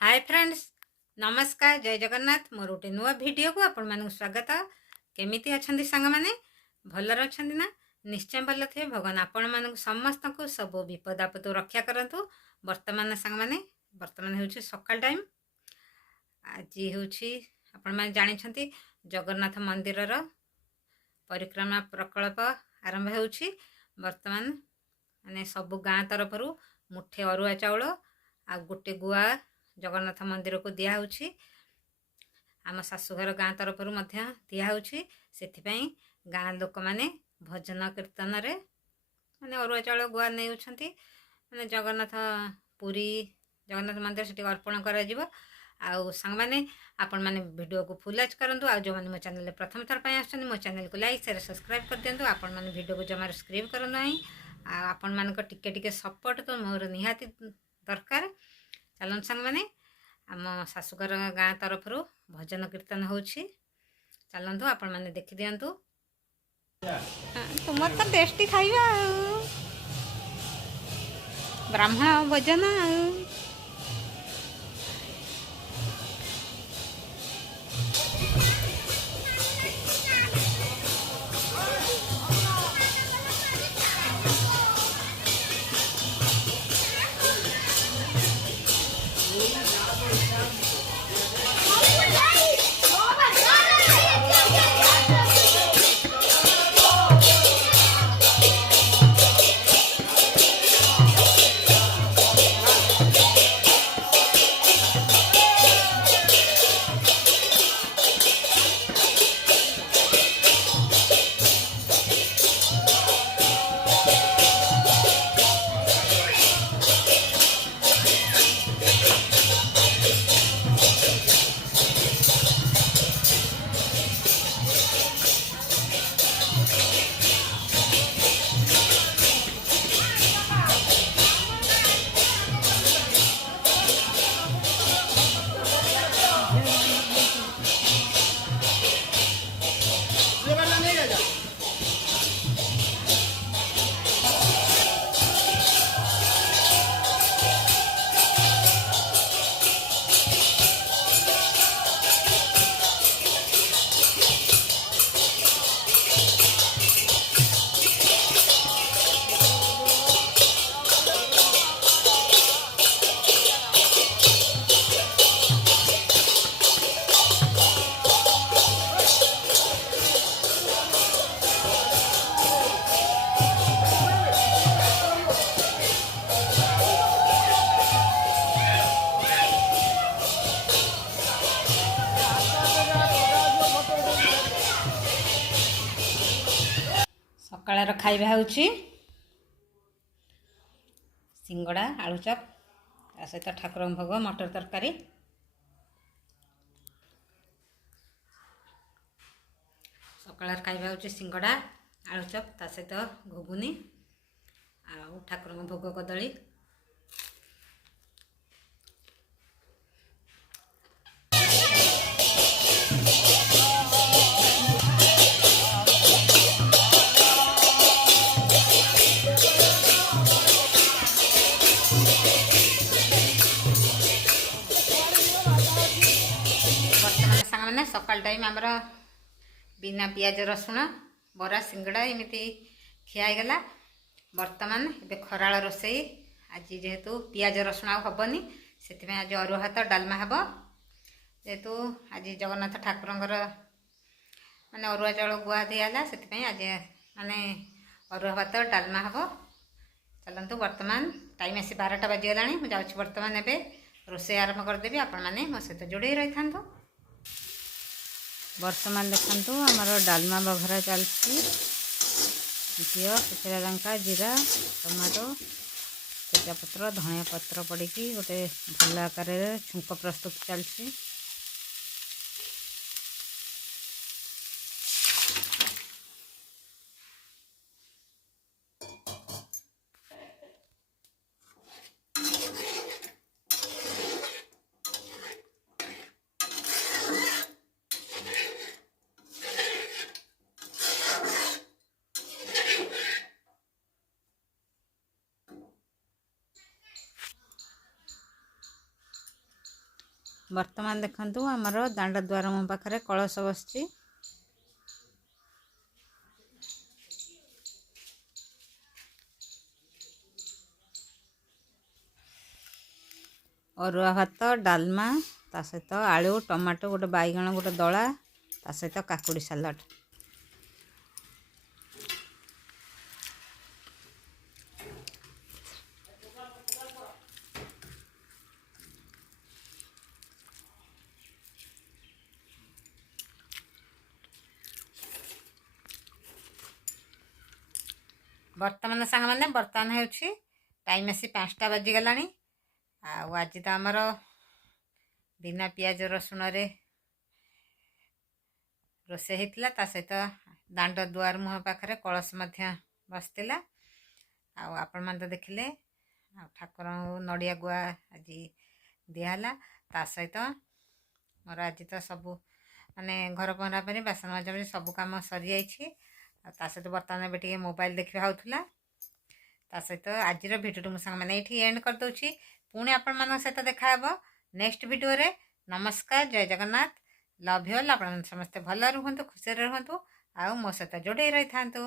Hi friends, नमस्कार, जय जगन्नाथ। मोर गोटे नुआ वीडियो को आपण मानक स्वागत। केमिति अछंती संग माने भलर अछंती ना? निश्चय भल थे। भगवान आपण मानक समस्त को सब विपद आपद रक्षा करंतु। वर्तमान संग माने वर्तमान हेउछि सकाळ टाइम। आज हेउछि आपण माने जानि छंती जगन्नाथ मंदिर रो परिक्रमा प्रकल्प आरंभ हेउछि। वर्तमान माने सब गाँ तरफरु मुठे अरुआ चाउल आ गोटे गुआ जगन्नाथ मंदिर को दिया होछि। आम शाशुघर गाँ तरफरु मध्य दिया होछि। सेथिपई गाँ लोक माने भजन कीर्तन रे माने अरुआ चाउल गुआ नै उछंती। माने जगन्नाथ पुरी जगन्नाथ मंदिर सेठी अर्पण करा जिवो। आउ संग माने आपण माने वीडियो को फुल वॉच करंतु। आ जो माने मो चैनल ले प्रथम थर पय आछन मो चैनल को लाइक शेयर सब्सक्राइब कर देंतु। आपण माने वीडियो को जमार सब्सक्राइब करन नाही। आ आपण मान को टिके टिके सपोर्ट तो मोर निहाती दरकार। चलन संग माने आम शाशुघर गाँ तरफरु भजन कीर्तन होछि। चलंतु आपण माने देखि दियंतु। तुमर तो टेस्टी खाइबा ब्राह्मण भोजन। सकाळर खाइबा होछि सिंगड़ा आलूचप आ सहित ठाकुर भोग मटर तरकारी। सकाळर खाइबा होछि सिंगड़ा आलूचप ता सहित घुगुनी आ ठाकुर भोग कदली। वर्तमान सांग मैंने सकाल टाइम आमर बिना पियाज रसुण बरा सिंगड़ा एमती खियागला। वर्तमान ए खराल रोसई आज जेहेतु पियाज रसुण आबनी से आज अरुआ भात डालमा हम। जेहेतु आज जगन्नाथ ठाकुर माने अरुआ चाउल गुआ दियाला से आज माने अरुआ भात डालमा हम। चलतु वर्तमान टाइम आसी 12टा बाजीगला। मुझे वर्तमान एवं रोसे आरंभ करदेवी। आपण मैंने मो सहित जोड़े रही था। वर्तमान देखु आमर डालमा बघरा चलती। घीओ शुखा लंका जीरा टमाटो तेजपत्र धनिया पत्र पड़ी गोटे भल आकार छुंक प्रस्तुत चलती। ବର୍ତ୍ତମାନ ଦେଖନ୍ତୁ ଆମର ଦାଣ୍ଡ ଦୁଆର ମୁହଁ ପାଖରେ କଳସ ବସିଛି। ଅରୁଆ ଭାତ, ଡାଲମା, ତା ସହିତ ଆଳୁ, ଟମାଟୋ, ଗୋଟେ ବାଇଗଣ, ଗୋଟେ ଦଳା, ତା ସହିତ କାକୁଡ଼ି ସାଲାଡ଼। ବର୍ତ୍ତମାନ ହେଉଛି ଟାଇମ୍ ଆସି 5ଟା ବାଜିଗଲାଣି। ଆଉ ଆଜି ତ ଆମର ବିନା ପିଆଜ ରସୁଣରେ ରୋଷେଇ ହେଇଥିଲା। ତା ସହିତ ଦାଣ୍ଡ ଦୁଆର ମୁହଁ ପାଖରେ କଳସ ମଧ୍ୟ ବସିଥିଲା। ଆଉ ଆପଣମାନେ ତ ଦେଖିଲେ। ଆଉ ଠାକୁରଙ୍କୁ ନଡ଼ିଆ ଗୁଆ ଆଜି ଦିଆହେଲା। ତା ସହିତ ମୋର ଆଜି ତ ସବୁ ମାନେ ଘର ପହଁରା ପାଇଁ ବାସନ ମଜାମଜି ସବୁ କାମ ସରିଯାଇଛି। ଆଉ ତା ସହିତ ବର୍ତ୍ତମାନ ଏବେ ଟିକେ ମୋବାଇଲ ଦେଖିବା ହେଉଥିଲା। ତା ସହିତ ଆଜିର ଭିଡ଼ିଓଟି ମୁଁ ସାଙ୍ଗମାନେ ଏଇଠି ଏଣ୍ଡ କରିଦେଉଛି। ପୁଣି ଆପଣମାନଙ୍କ ସହିତ ଦେଖାହେବ ନେକ୍ସଟ ଭିଡ଼ିଓରେ। ନମସ୍କାର, ଜୟ ଜଗନ୍ନାଥ, ଲଭ୍ ୟୁ ଅଲ୍। ଆପଣମାନେ ସମସ୍ତେ ଭଲ ରୁହନ୍ତୁ, ଖୁସିରେ ରୁହନ୍ତୁ, ଆଉ ମୋ ସହିତ ଯୋଡ଼େଇ ରହିଥାନ୍ତୁ।